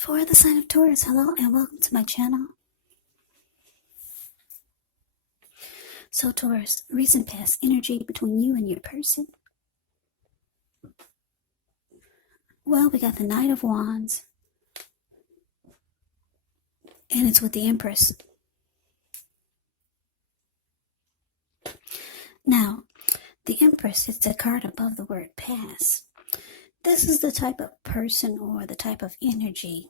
For the sign of Taurus, hello and welcome to my channel. So Taurus, recent past energy between you and your person. Well, we got the Knight of Wands, and it's with the Empress. Now, the Empress is the card above the word past. This is the type of person or the type of energy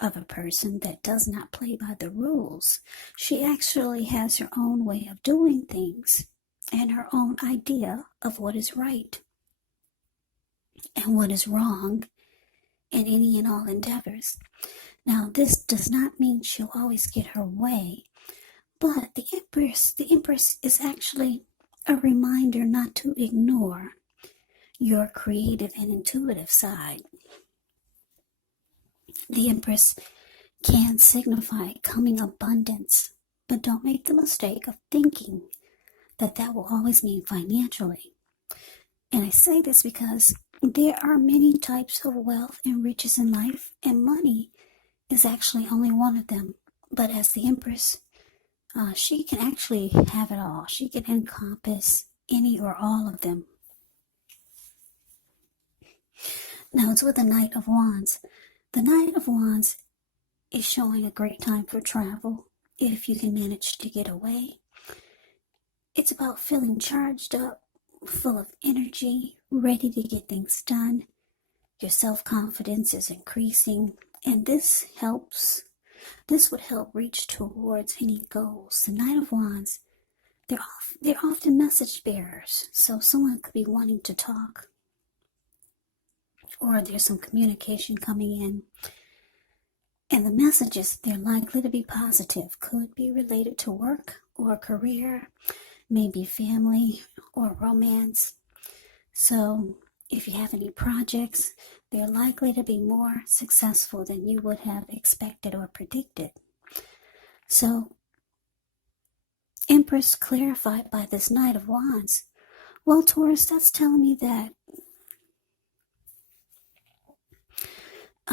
of a person that does not play by the rules. She actually has her own way of doing things and her own idea of what is right and what is wrong in any and all endeavors. Now, this does not mean she'll always get her way, but the Empress is actually a reminder not to ignore your creative and intuitive side. The Empress can signify coming abundance, but don't make the mistake of thinking that that will always mean financially. And I say this because there are many types of wealth and riches in life, and money is actually only one of them. But as the Empress, she can actually have it all. She can encompass any or all of them. Now it's with the Knight of Wands. The Knight of Wands is showing a great time for travel if you can manage to get away. It's about feeling charged up, full of energy, ready to get things done. Your self-confidence is increasing, and this would help reach towards any goals. The Knight of Wands, they're often message bearers, so someone could be wanting to talk, or there's some communication coming in. And the messages, they're likely to be positive, could be related to work or career, maybe family or romance. So if you have any projects, they're likely to be more successful than you would have expected or predicted. So, Empress clarified by this Knight of Wands. Well, Taurus, that's telling me that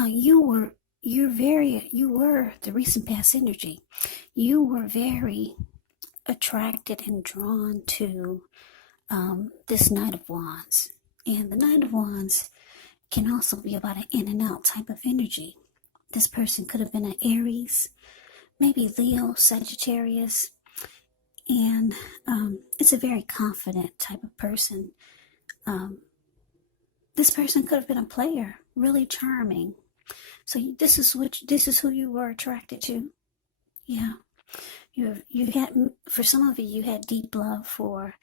you were the recent past energy. You were very attracted and drawn to this Knight of Wands. And the Knight of Wands can also be about an in and out type of energy. This person could have been an Aries, maybe Leo, Sagittarius, and it's a very confident type of person. This person could have been a player, really charming. So this is who you were attracted to. Yeah, you had, for some of you, you had deep love for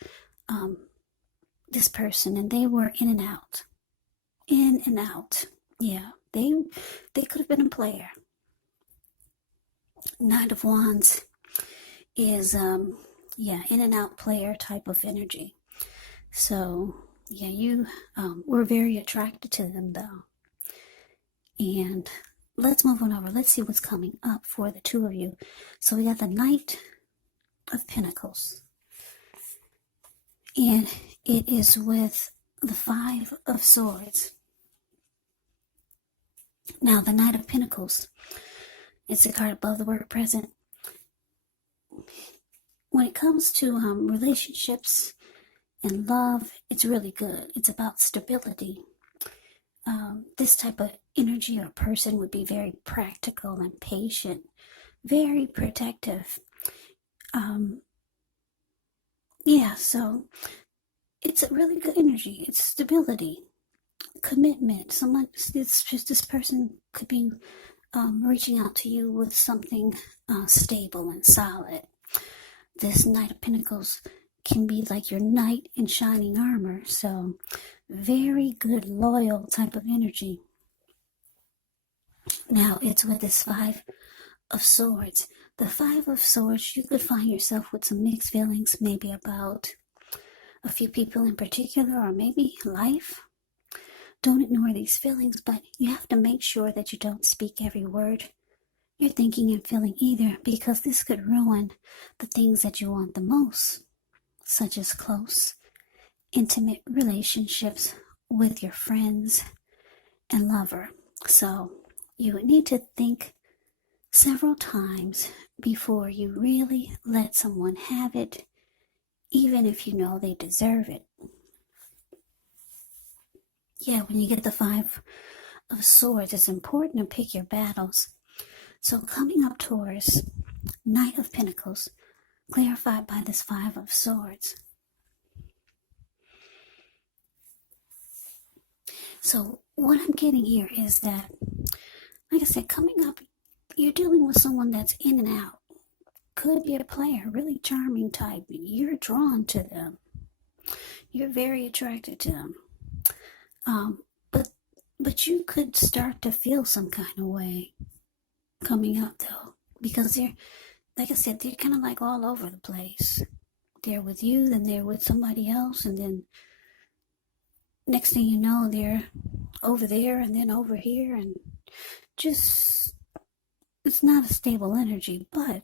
this person, and they were in and out. Yeah, they could have been a player. Knight of Wands is in and out player type of energy. So yeah, you were very attracted to them though. And let's move on over. Let's see what's coming up for the two of you. So we got the Knight of Pentacles, and it is with the Five of Swords. Now, the Knight of Pentacles, it's the card above the word present. When it comes to relationships and love, it's really good. It's about stability. This type of energy or person would be very practical and patient, very protective. So it's a really good energy. It's stability, commitment. This person could be reaching out to you with something stable and solid. This Knight of Pentacles can be like your knight in shining armor. So very good, loyal type of energy. Now it's with this Five of Swords. The Five of Swords, you could find yourself with some mixed feelings, maybe about a few people in particular, or maybe life. Don't ignore these feelings, but you have to make sure that you don't speak every word you're thinking and feeling either, because this could ruin the things that you want the most, such as close, intimate relationships with your friends and lover. So you would need to think several times before you really let someone have it, even if you know they deserve it. Yeah, when you get the Five of Swords, it's important to pick your battles. So coming up, Taurus, Knight of Pentacles, clarified by this Five of Swords. So what I'm getting here is that, like I said, coming up, you're dealing with someone that's in and out. Could be a player, really charming type. You're drawn to them. You're very attracted to them. But you could start to feel some kind of way coming up, though, because they're, like I said, they're kind of like all over the place. They're with you, then they're with somebody else, and then next thing you know, they're over there and then over here, and just, it's not a stable energy, but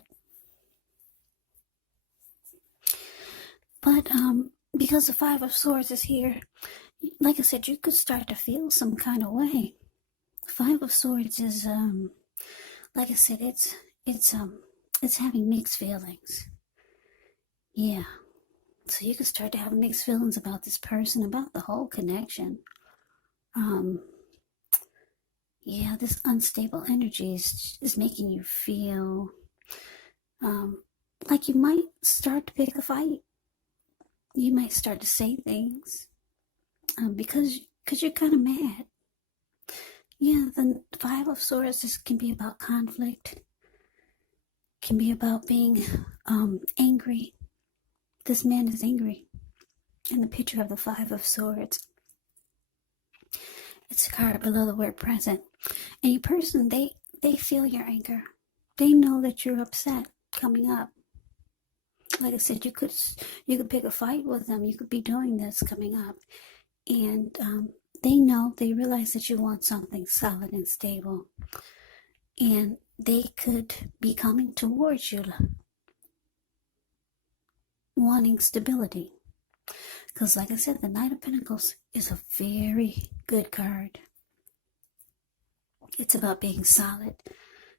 because the Five of Swords is here, like I said, you could start to feel some kind of way. Five of Swords is, like I said, it's having mixed feelings. Yeah. So you could start to have mixed feelings about this person, about the whole connection. Yeah, this unstable energy is making you feel like you might start to pick a fight. You might start to say things because you're kind of mad. Yeah, the Five of Swords can be about conflict, can be about being angry. This man is angry in the picture of the Five of Swords. It's a card below the word present. And your person, they feel your anger. They know that you're upset coming up. Like I said, you could pick a fight with them. You could be doing this coming up. And they realize that you want something solid and stable. And they could be coming towards you wanting stability. Because like I said, the Knight of Pentacles is a very good card. It's about being solid,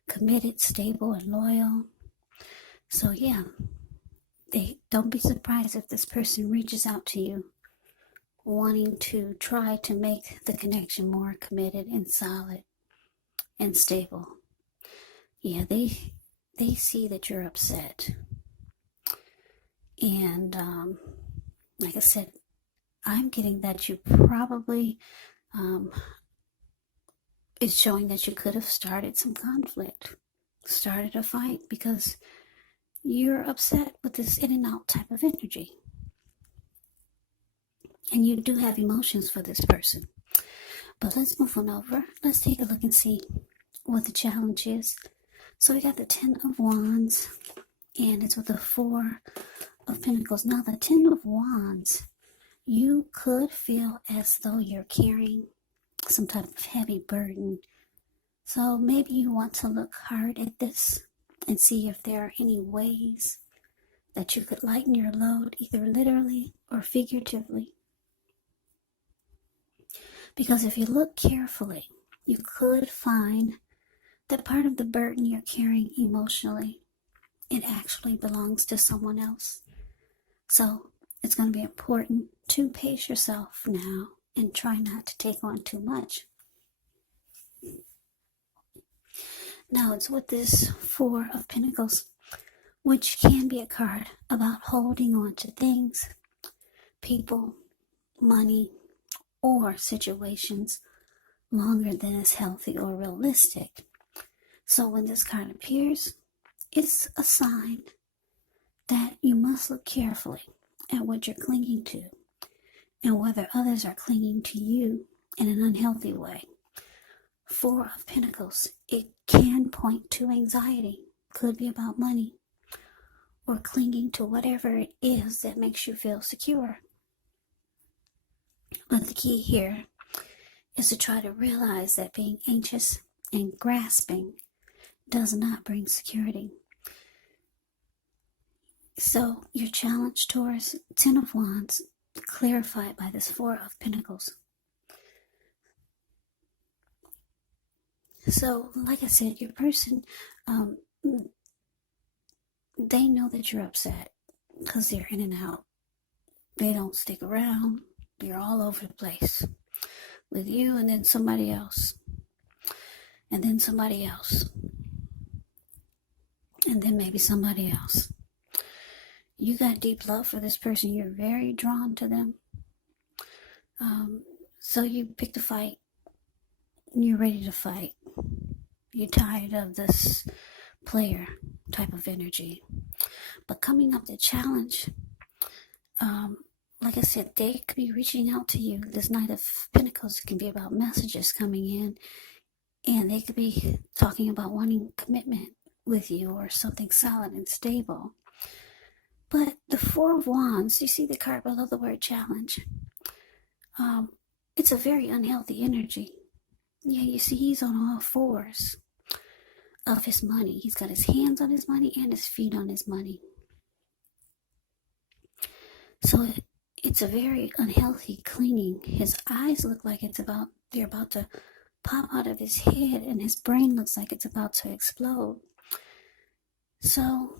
committed, stable, and loyal. So yeah, don't be surprised if this person reaches out to you wanting to try to make the connection more committed and solid and stable. Yeah, they see that you're upset. And like I said, I'm getting that you probably, it's showing that you could have started some conflict, started a fight, because you're upset with this in and out type of energy. And you do have emotions for this person. But let's move on over. Let's take a look and see what the challenge is. So we got the Ten of Wands, and it's with the Four of Pentacles. Now the Ten of Wands, you could feel as though you're carrying some type of heavy burden. So maybe you want to look hard at this and see if there are any ways that you could lighten your load, either literally or figuratively. Because if you look carefully, you could find that part of the burden you're carrying emotionally, it actually belongs to someone else. So it's going to be important to pace yourself now and try not to take on too much. Now it's with this Four of Pentacles, which can be a card about holding on to things, people, money, or situations longer than is healthy or realistic. So when this card appears, it's a sign that you must look carefully at what you're clinging to and whether others are clinging to you in an unhealthy way. Four of Pentacles, it can point to anxiety, could be about money, or clinging to whatever it is that makes you feel secure. But the key here is to try to realize that being anxious and grasping does not bring security. So your challenge, Taurus, Ten of Wands, clarified by this Four of Pentacles. So, like I said, your person, um, they know that you're upset because they're in and out. They don't stick around. You're all over the place with you and then somebody else. And then somebody else. And then maybe somebody else. You got deep love for this person. You're very drawn to them. So you picked a fight. You're ready to fight. You're tired of this player type of energy. But coming up the challenge, like I said, they could be reaching out to you. This Knight of Pentacles can be about messages coming in, and they could be talking about wanting commitment with you or something solid and stable. But the Four of Wands, you see the card below the word challenge. It's a very unhealthy energy. Yeah, you see he's on all fours of his money. He's got his hands on his money and his feet on his money. So it's a very unhealthy clinging. His eyes look like they're about to pop out of his head, and his brain looks like it's about to explode. So,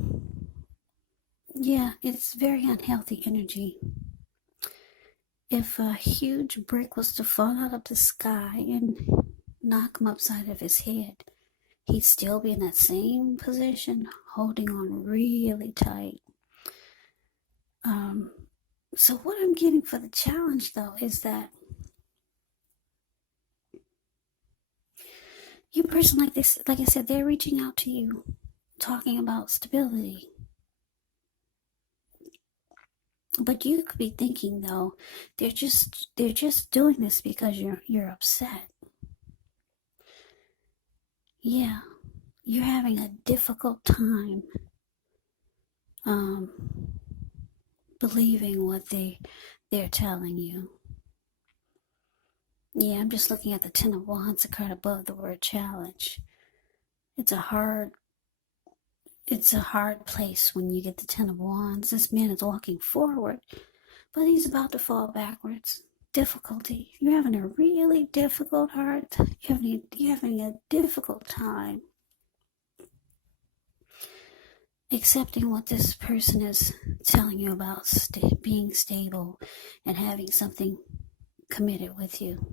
yeah, it's very unhealthy energy. If a huge brick was to fall out of the sky and knock him upside of his head, he'd still be in that same position, holding on really tight. So what I'm getting for the challenge, though, is that you person like this, like I said, they're reaching out to you, talking about stability. But you could be thinking, though, they're just doing this because you're upset. Yeah, you're having a difficult time believing what they're telling you. Yeah, I'm just looking at the Ten of Wands, the card above the word challenge. It's a hard place when you get the Ten of Wands. This man is walking forward, but he's about to fall backwards. Difficulty. You're having a really difficult you're having a difficult time accepting what this person is telling you about being stable and having something committed with you.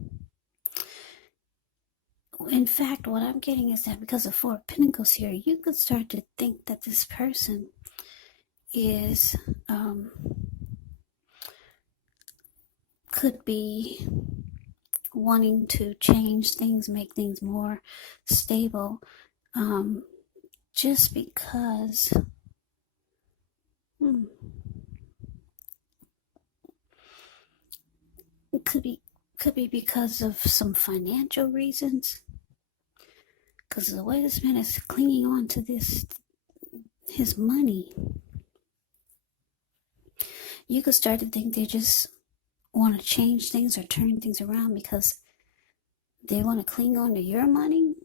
In fact, what I'm getting is that because of Four of Pentacles here, you could start to think that this person is could be wanting to change things, make things more stable, just because it could be because of some financial reasons. Because the way this man is clinging on to his money, you could start to think they just want to change things or turn things around because they want to cling on to your money.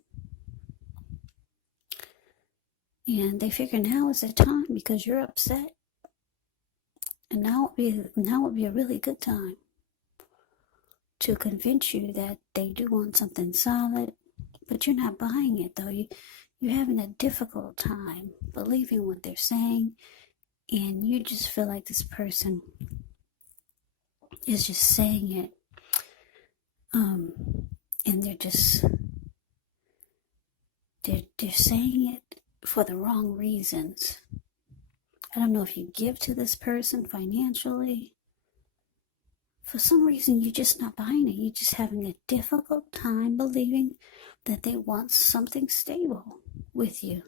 And they figure now is the time because you're upset. And now would be a really good time to convince you that they do want something solid, but you're not buying it, though. You're having a difficult time believing what they're saying, and you just feel like this person is just saying it, and they're saying it for the wrong reasons. I don't know if you give to this person financially. For some reason, you're just not buying it. You're just having a difficult time believing that they want something stable with you,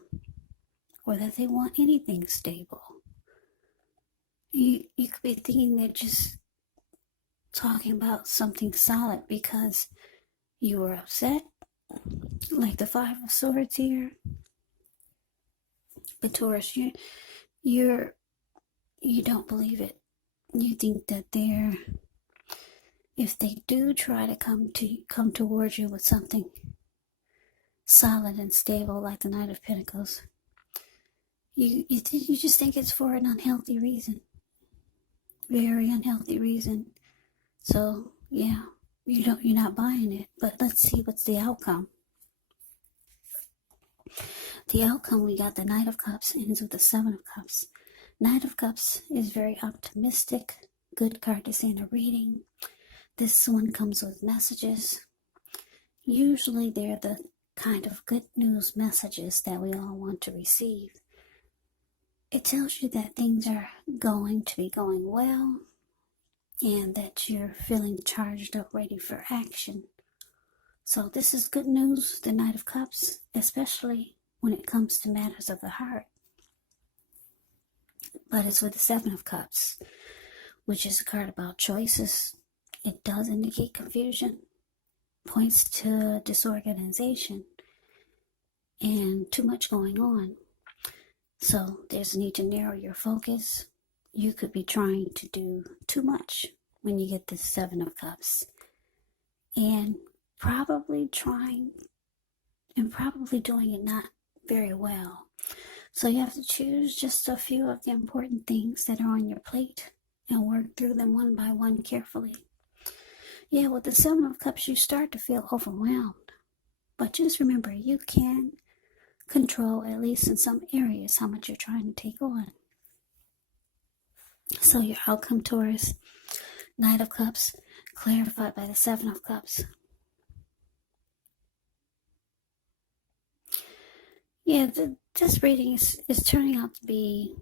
or that they want anything stable. You could be thinking they're just talking about something solid because you were upset, like the Five of Swords here. But Taurus, you don't believe it. You think that if they do try to come towards you with something solid and stable, like the Knight of Pentacles, you just think it's for an unhealthy reason, very unhealthy reason. So yeah, you're not buying it. But let's see what's the outcome. The outcome, we got the Knight of Cups ends with the Seven of Cups. Knight of Cups is very optimistic, good card to see in a reading. This one comes with messages. Usually they're the kind of good news messages that we all want to receive. It tells you that things are going to be going well and that you're feeling charged up, ready for action. So this is good news, the Knight of Cups, especially when it comes to matters of the heart. But it's with the Seven of Cups, which is a card about choices. It does indicate confusion, points to disorganization, and too much going on. So there's a need to narrow your focus. You could be trying to do too much when you get the Seven of Cups. And probably doing it not very well. So you have to choose just a few of the important things that are on your plate and work through them one by one carefully. Yeah, with the Seven of Cups, you start to feel overwhelmed. But just remember, you can control, at least in some areas, how much you're trying to take on. So your outcome, Taurus, Knight of Cups, clarified by the Seven of Cups. Yeah, this reading is turning out to be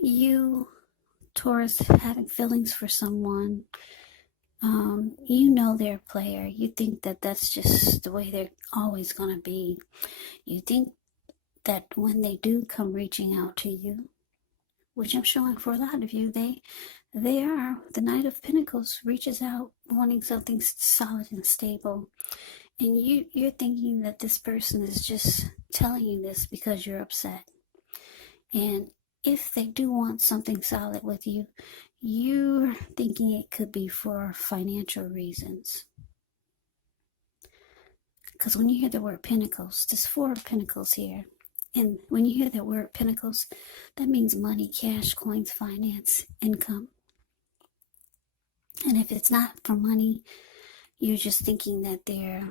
you, Taurus, having feelings for someone. You know they're a player. You think that that's just the way they're always going to be. You think that when they do come reaching out to you, which I'm showing for a lot of you, they are. The Knight of Pentacles reaches out wanting something solid and stable. And you're thinking that this person is just telling you this because you're upset. And if they do want something solid with you, you're thinking it could be for financial reasons. Because when you hear the word Pentacles, there's Four of Pentacles here. And when you hear the word Pentacles, that means money, cash, coins, finance, income. And if it's not for money, you're just thinking that they're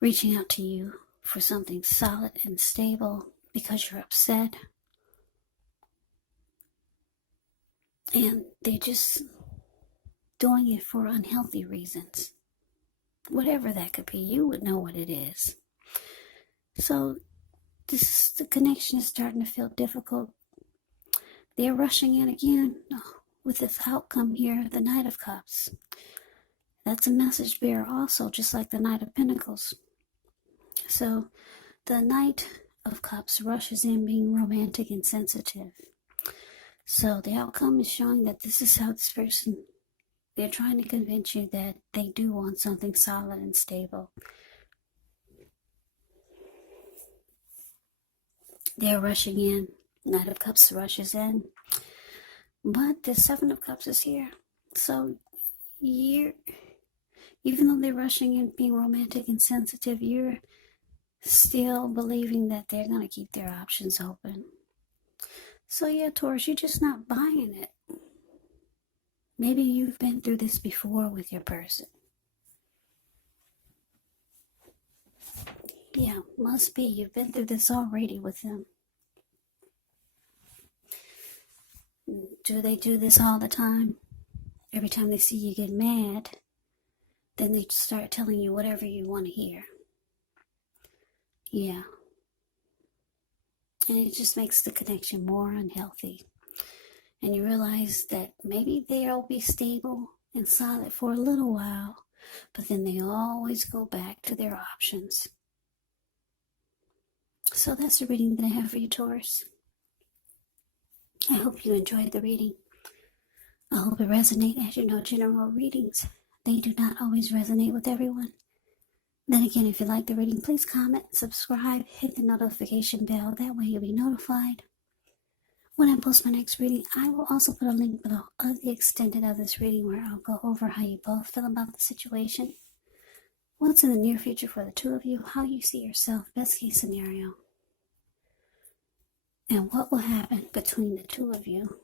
reaching out to you for something solid and stable because you're upset. And they're just doing it for unhealthy reasons. Whatever that could be, you would know what it is. So the connection is starting to feel difficult. They're rushing in again with this outcome here, the Knight of Cups. That's a message bearer also, just like the Knight of Pentacles. So the Knight of Cups rushes in being romantic and sensitive. So the outcome is showing that this is how this person, they're trying to convince you that they do want something solid and stable. They're rushing in. Knight of Cups rushes in. But the Seven of Cups is here. So even though they're rushing in being romantic and sensitive, you're still believing that they're going to keep their options open. So yeah, Taurus, you're just not buying it. Maybe you've been through this before with your person. Yeah, must be. You've been through this already with them. Do they do this all the time? Every time they see you get mad, then they start telling you whatever you want to hear. Yeah. And it just makes the connection more unhealthy. And you realize that maybe they'll be stable and solid for a little while, but then they always go back to their options. So that's the reading that I have for you, Taurus. I hope you enjoyed the reading. I hope it resonates. As you know, general readings, they do not always resonate with everyone. Then again, if you like the reading, please comment, subscribe, hit the notification bell. That way you'll be notified when I post my next reading. I will also put a link below of the extended of this reading where I'll go over how you both feel about the situation, what's in the near future for the two of you, how you see yourself, best case scenario, and what will happen between the two of you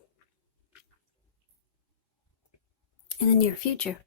in the near future.